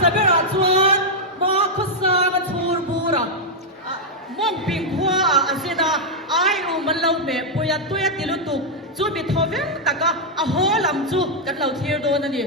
sabera chuan ma khosa ma chur bura mong ping khwa asena ai man lo me puya tuya tilutu chu bi thovem taka a holam chu kan lo thir do na ni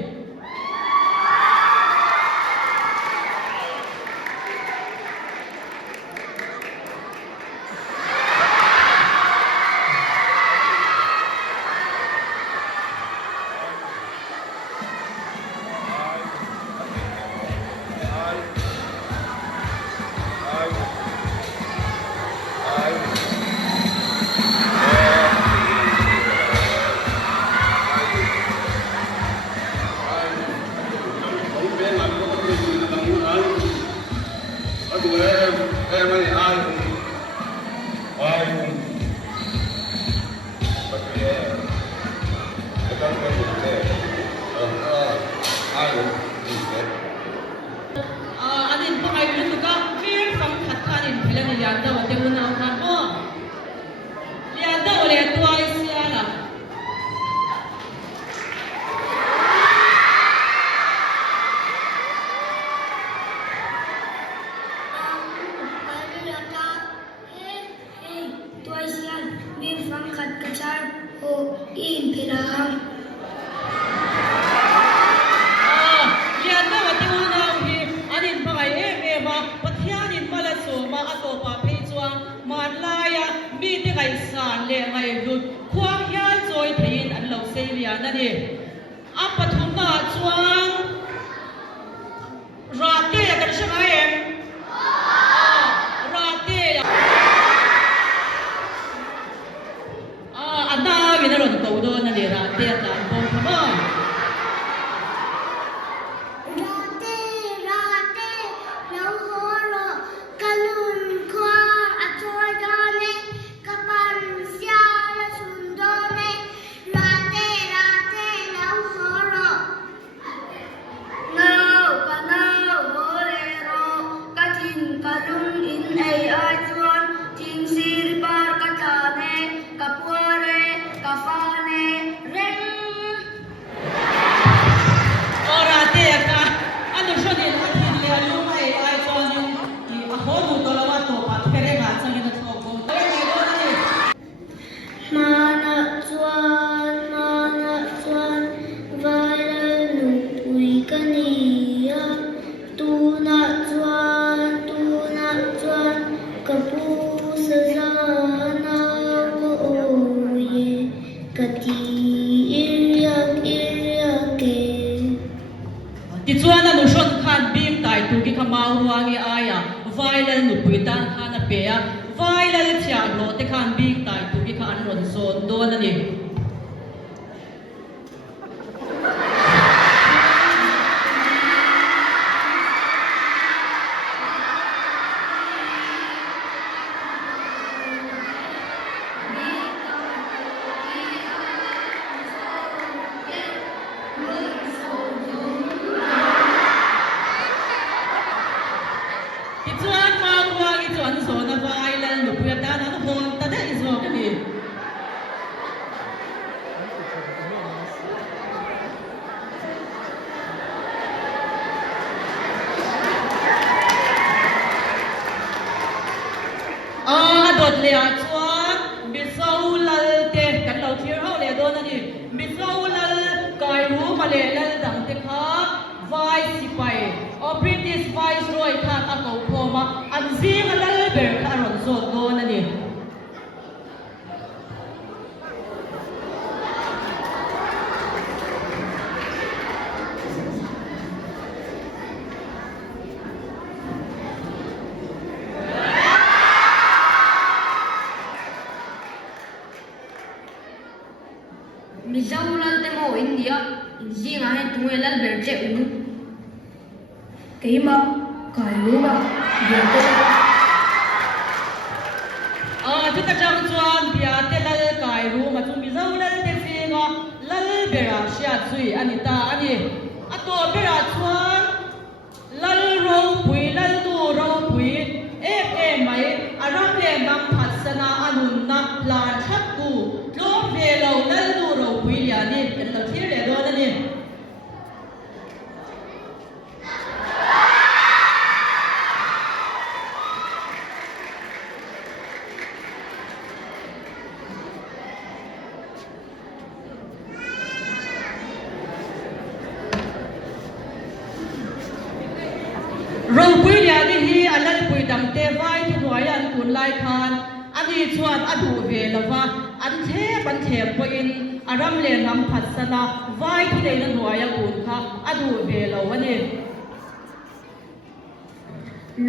ดังเตไว้ที่หน่วยอันกุนไลคานอันนี้ชวนอดูเวลว่าอันเทบันเทปอินอารมเลนำพัฒนาไว้ที่ในหน่วยอันกุนค่ะอดูเวลวันนี้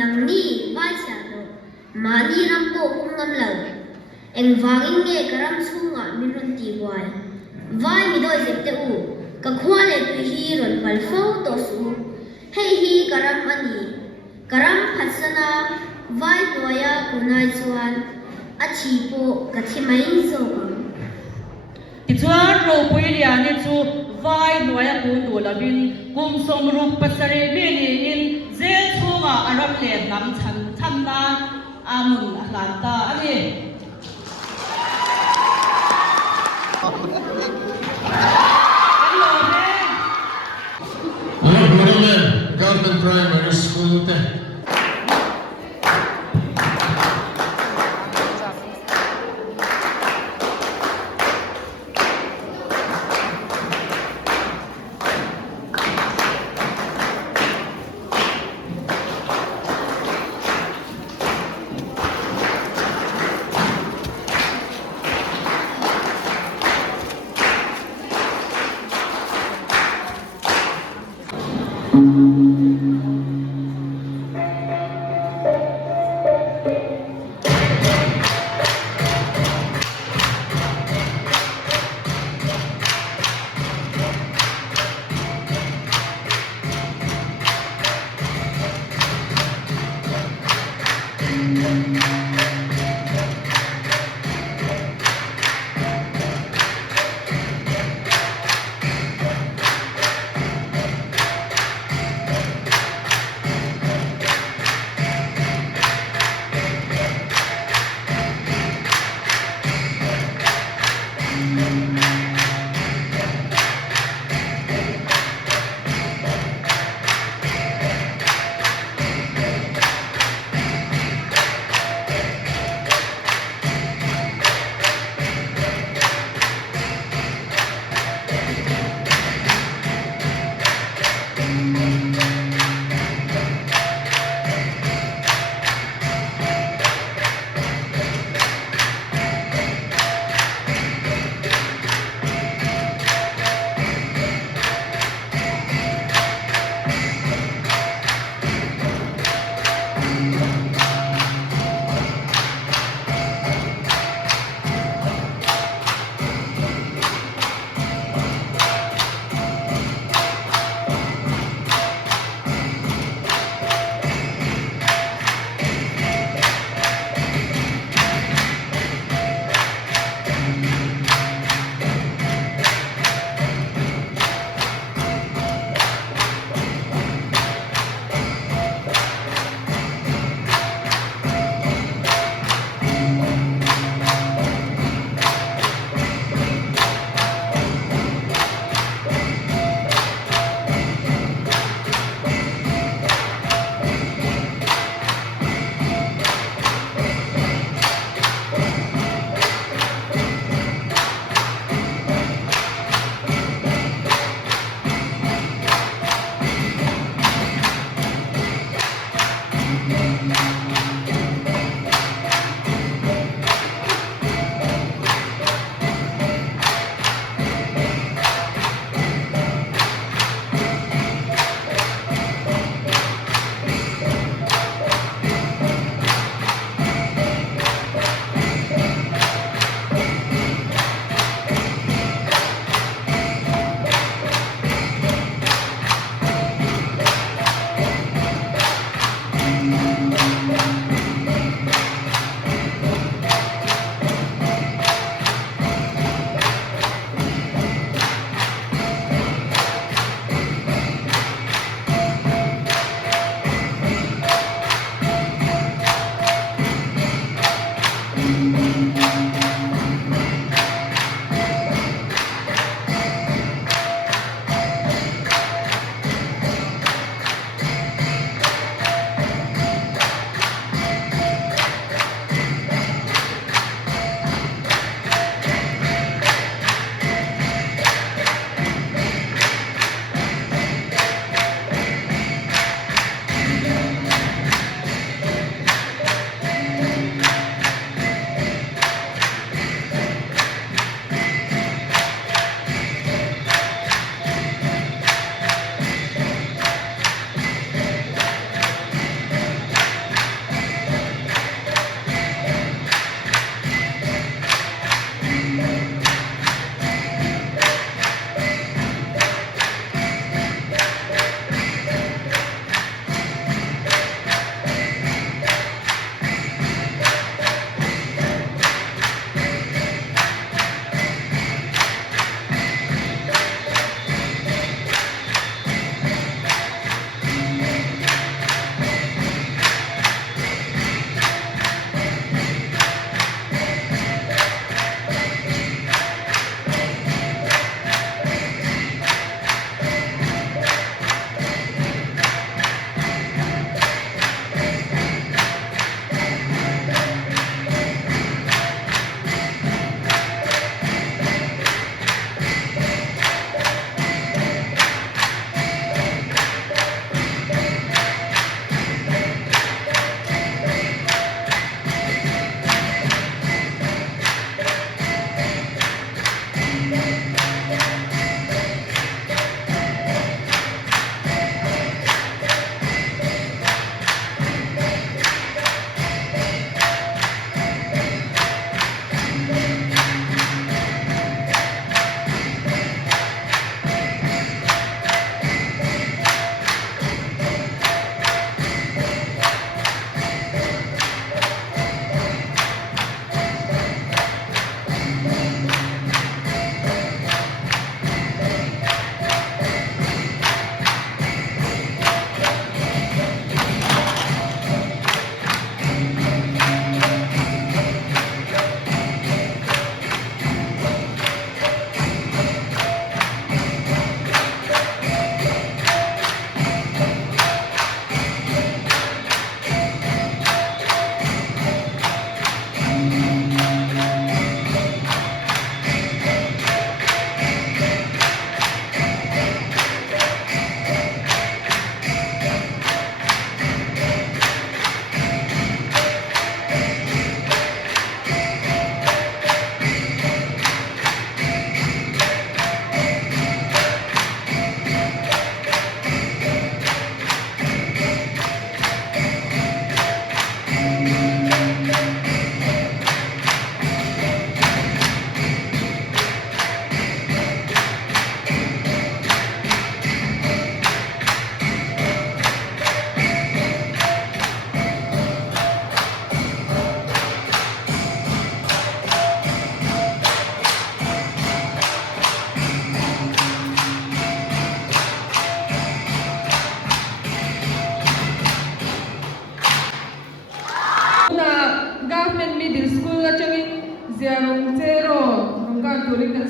นังนี่ไว้เสียโนมานีรำโบกงำเหล่าเอ็งวางอิงเงกรำชุ่งอ่ะมิรุนตีไว้ไว้มีโดยเจ็บเตอูกะขวาเลตุฮีรอนปัลฟ้าโตสูให้ฮีกรำอันนี้กรำพัฒนาไว้ตัวยากุนายชวนอาชีพกะทิไม่โซกังที่ชวนเราไปเรียนนี่จูไว้หน่วยอันกุนดูละบินกุมสมรูปปัสริบินีอินเจ้าชูงอ่ะอารมเลนำชันนาอามุนหลานตาอันนี้Garden Primary School แต่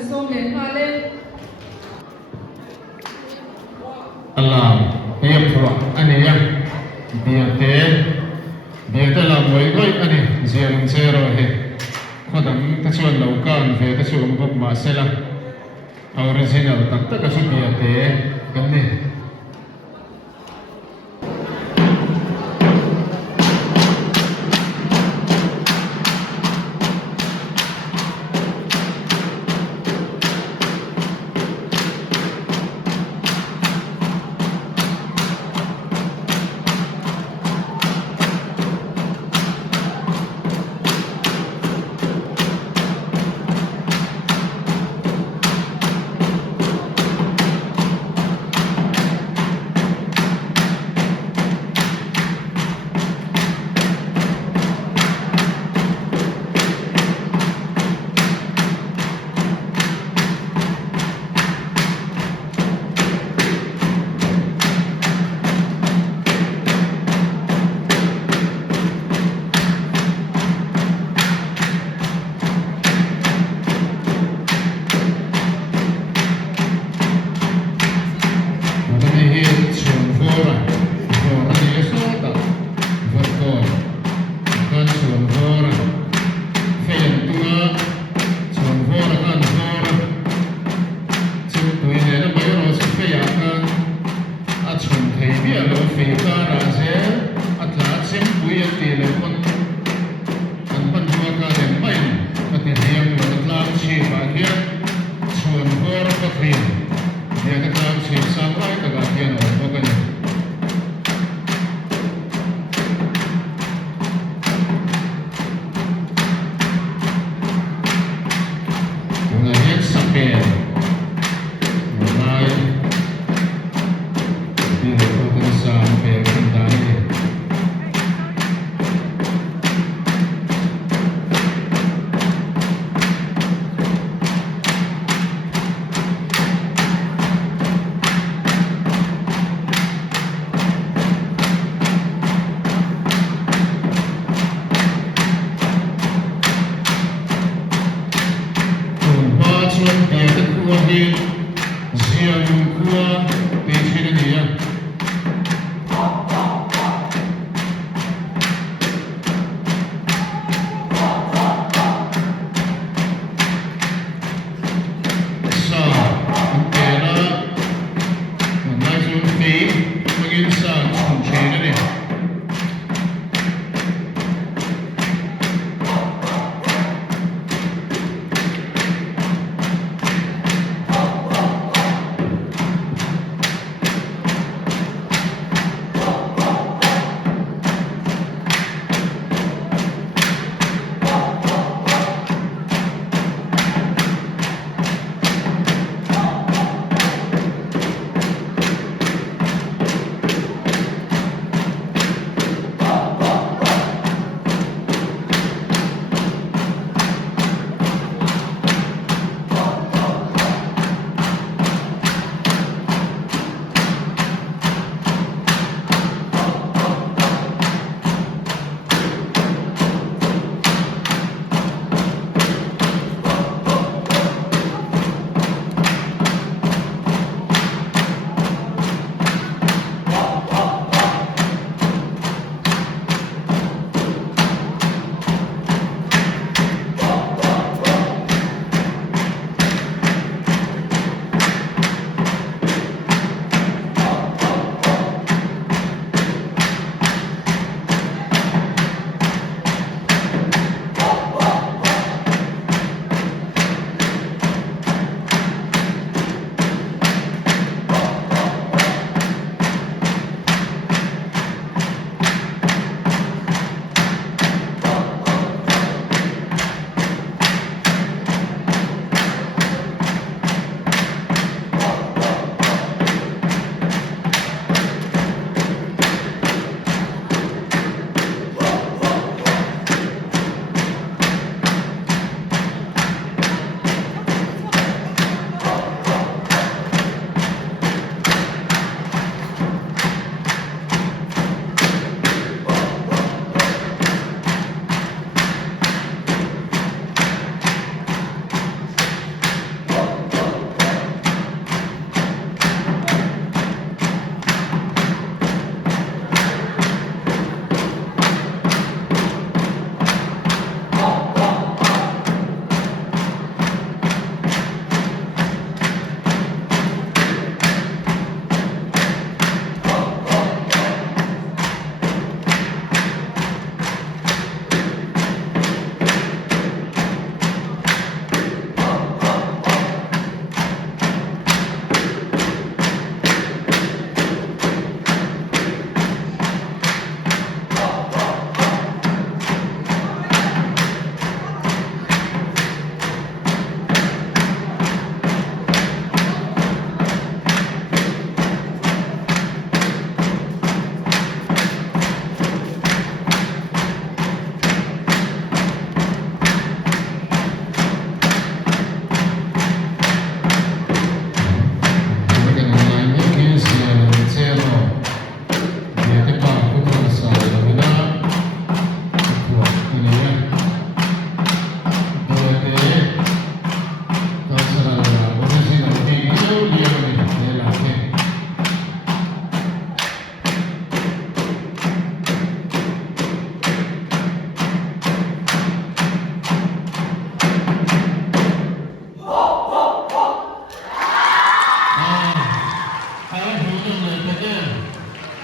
so me nga le alam hiya pro ani ya biate la moi goi ani ziang zero he khodam ta chuan lo kan ve ta chu bok ma sela original tak tak a si biate kan ni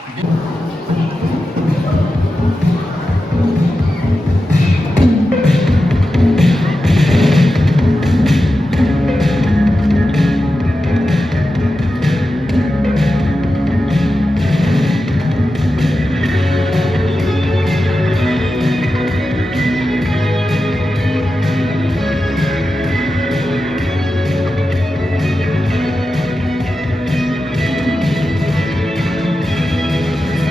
Hãy subscribe cho kênh Ghiền Mì Gõ để không bỏ lỡ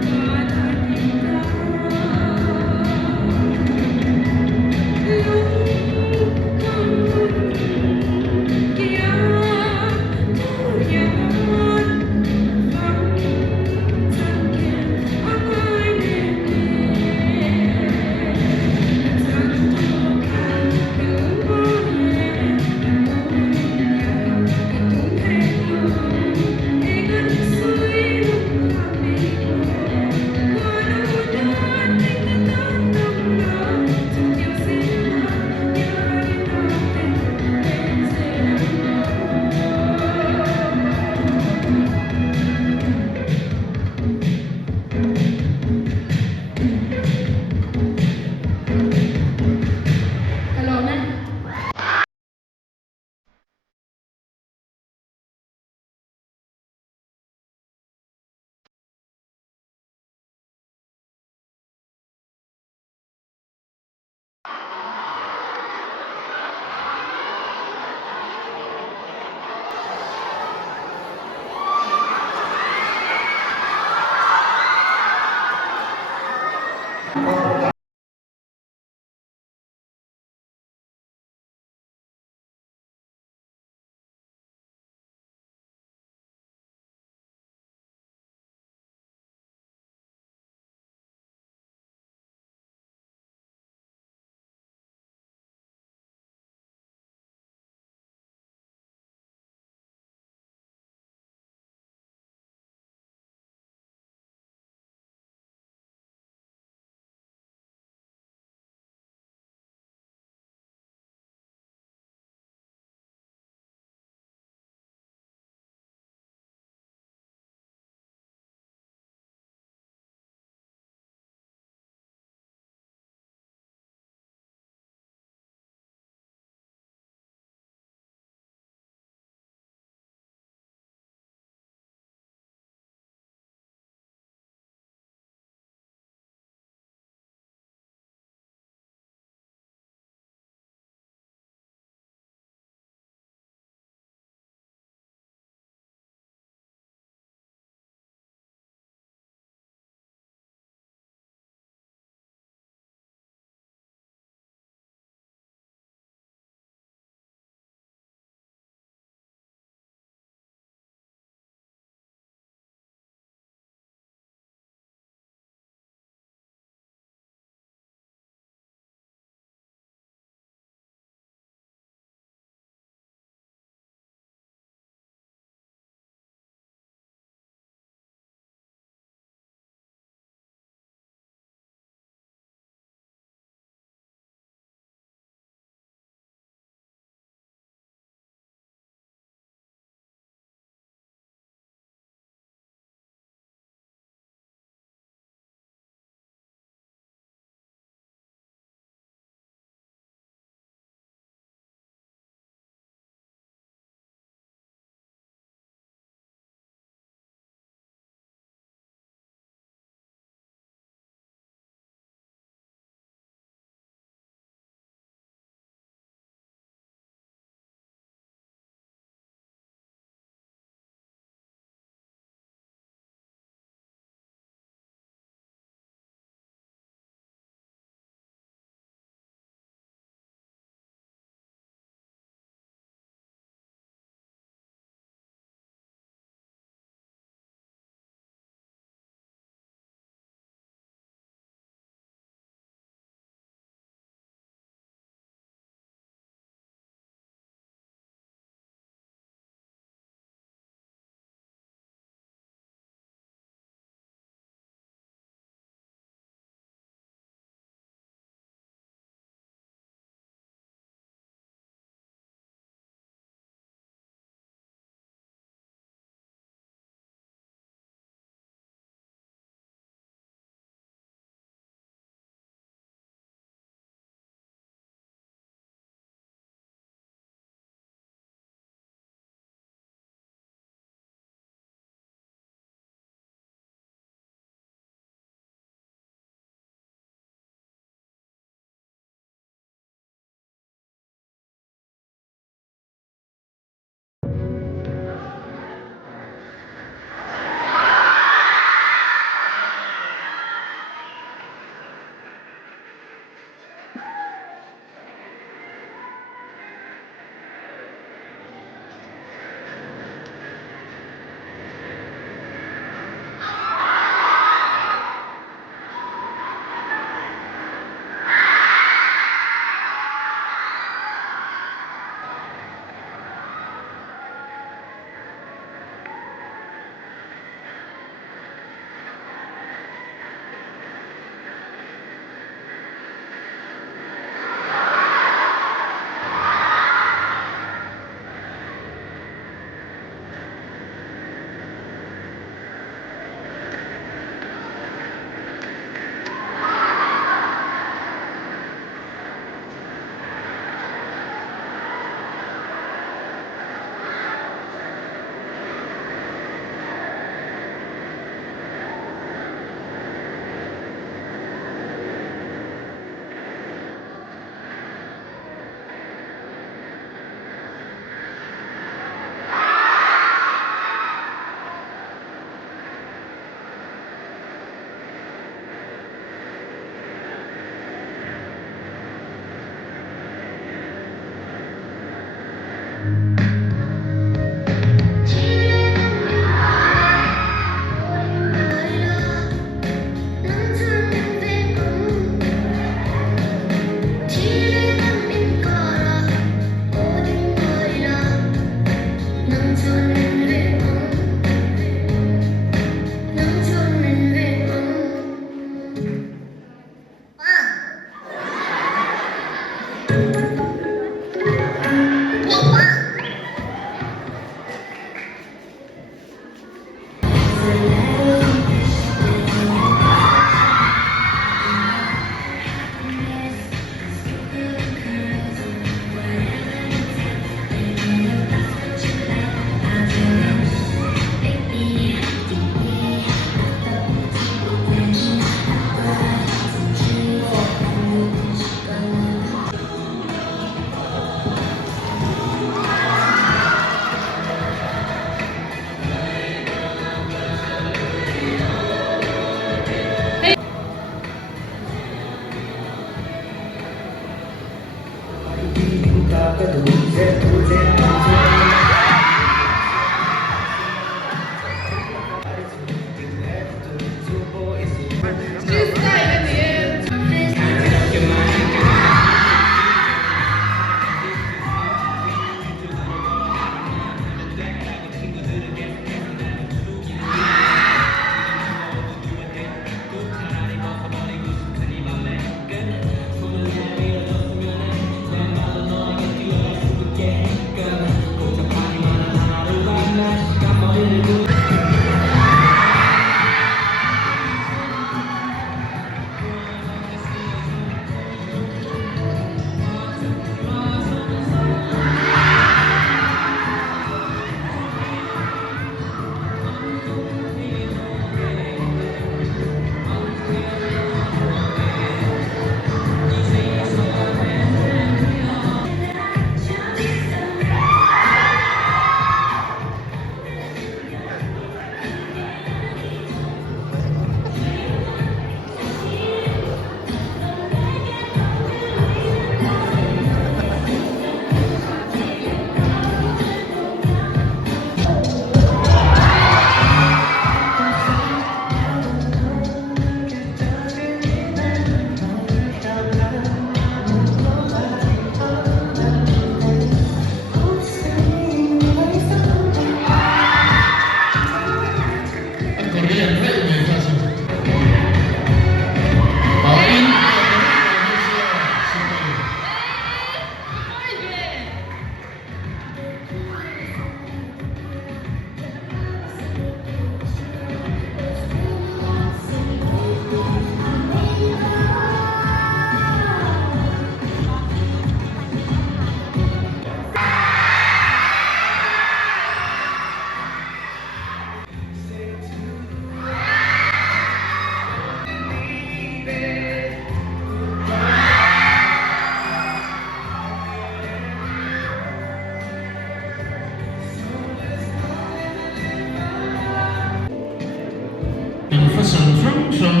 sung sung sung.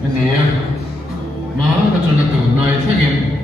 Ini ya. Mah ta chon na tu nai thangin